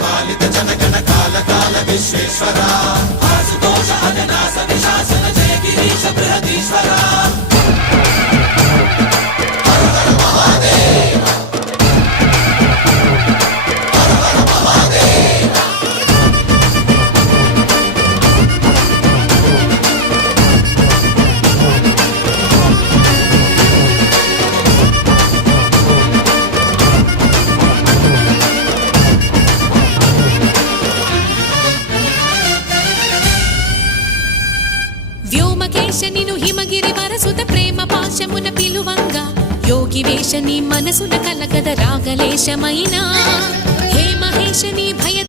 పాలిత జనగణ కాల కాల విశ్వేశ్వర ఆశుతోష అజనాశ విశాసన జయ గిరీశ బృహదీశ్వర హర హర మహాదేవ హర హర మహాదేవ వ్యోమకేశనిను హిమగిరి వరసుత ప్రేమ పాశమున పిలువంగా యోగి వేషని మనసున కలకద రాగలేశమైనా హే మహేశని భయ